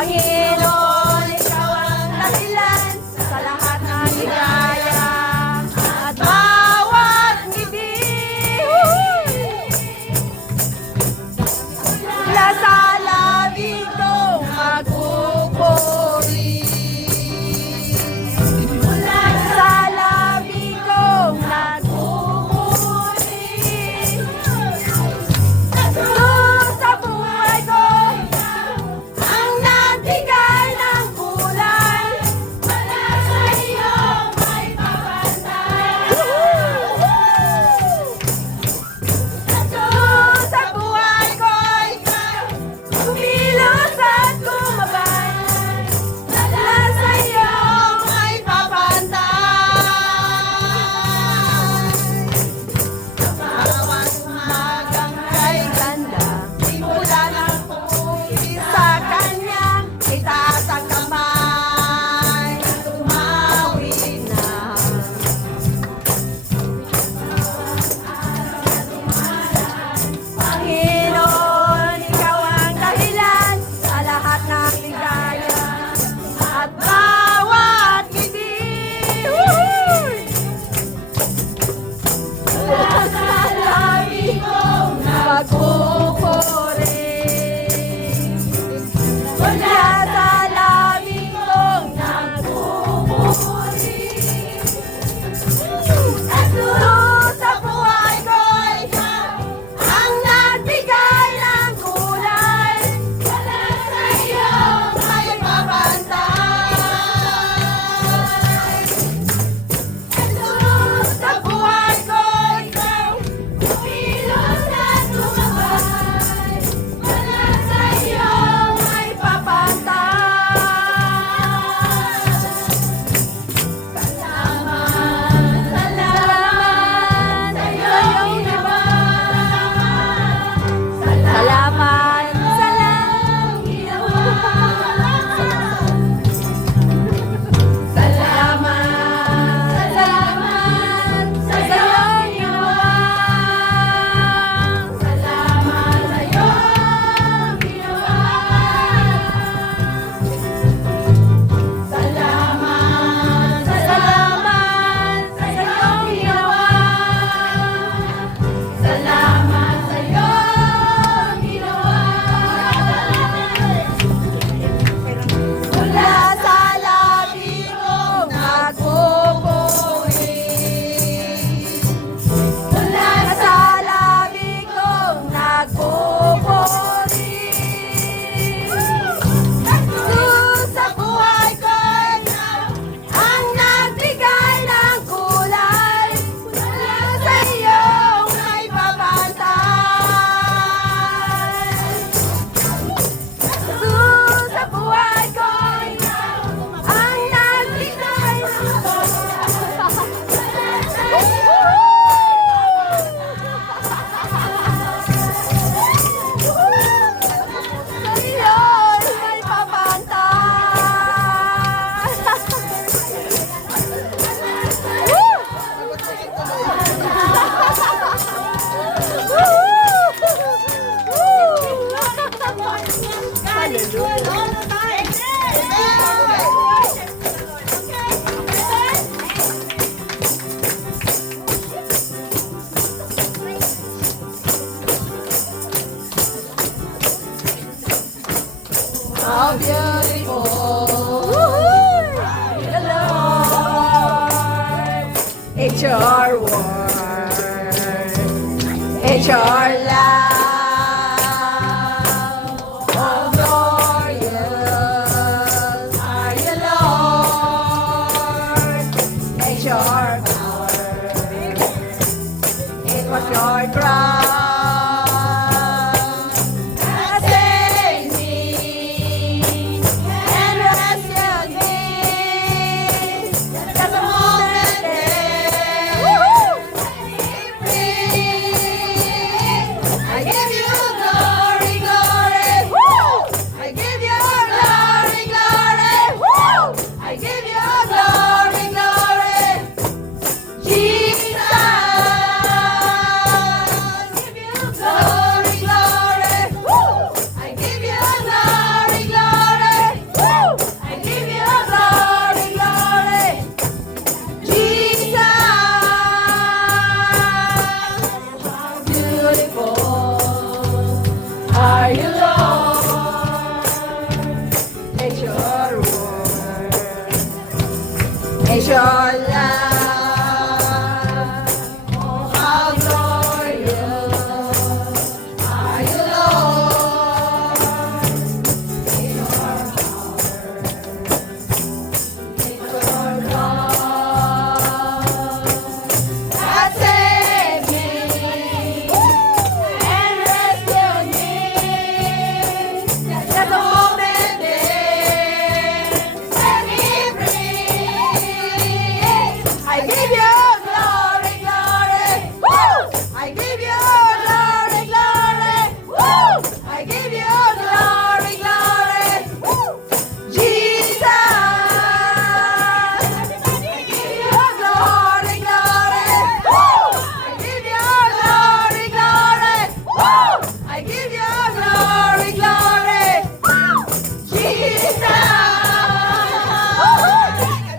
Panginoon, ikaw ang dahilan sa lahat ng ligaya at bawat ngiti. Mula sa labi ko magpupuri. Mula sa labi ko nagpupuri. Sa buhay ko ang nagbigay ng kulay. Wala sa iyo may papantay. Sa buhay ko ikaw kumilos at kumabay. Wala sa iyo may papantay. Bawat umagang kay ganda, simula ng pumuti sa kanya, itaas ang kamay, tumawid na. Panginoon, ikaw ang dahilan sa lahat ng ligaya at bawat ngiti. Mula sa labi ko magpupuri. Mula sa labi ko nagpupuri. At sa buhay ko ikaw ang nagbigay ng kulay. Wala sa iyo may papantay. Sa buhay ko ikaw kumilos at kumabay. Wala sa iyo may papantay. Salamat, salamat sa iyong ginawa. Salamat, salamat ginawa. Salamat, salamat sa iyong ginawa. Salamat sa iyong ginawa. Salamat, salamat sa iyong ginawa. Salamat sa iyong ginawa. Mula sa labi ko nagpupuri. Mula sa labi ko nagpupuri. Sa buhay ko ikaw ang nagbigay ng kulay. Wala sa iyo may papantay. Sa buhay ko ikaw ang nagbigay ng kulay. Wala sa iyo may How beautiful the Lord. It's your word. It's your love. Oh, glorious are you, Lord. It's your power. It was your cross. is your love. Oh, how glorious are you, Lord. In your power, in your love, that saved me and rescued me. Just a moment there, set me free. I give you glory, glory. Woo! I give you glory, glory. Woo! I give you glory, glory. Woo! Jesus, I give you glory, glory. Woo! I give you glory, glory. Woo! I give you glory, glory. Woo! Jesus, I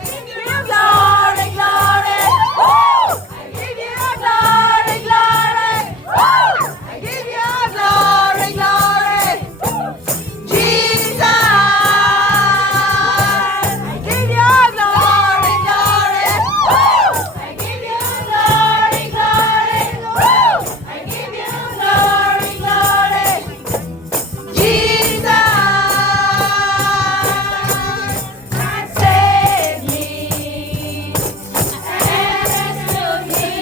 give you glory, glory. Woo! I give you glory, glory. Woo! I give you glory, glory. Jesus, I give you glory, glory. Woo! I give you glory, glory. Woo! I give you glory, glory. Jesus, that saved me and rescued me.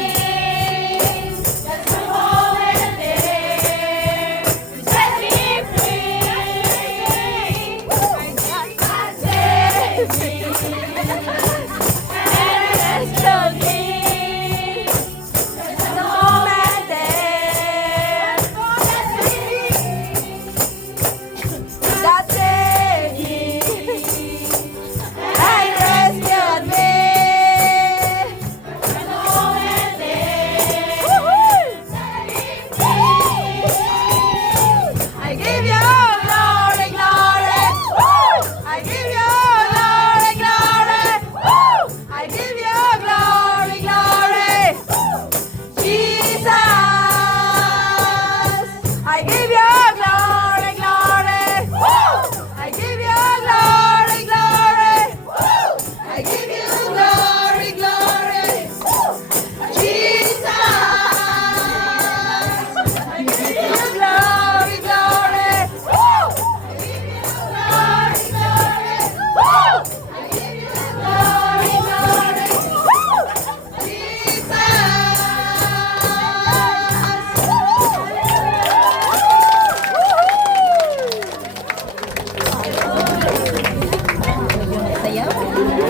Just a moment there, set me free. That saved me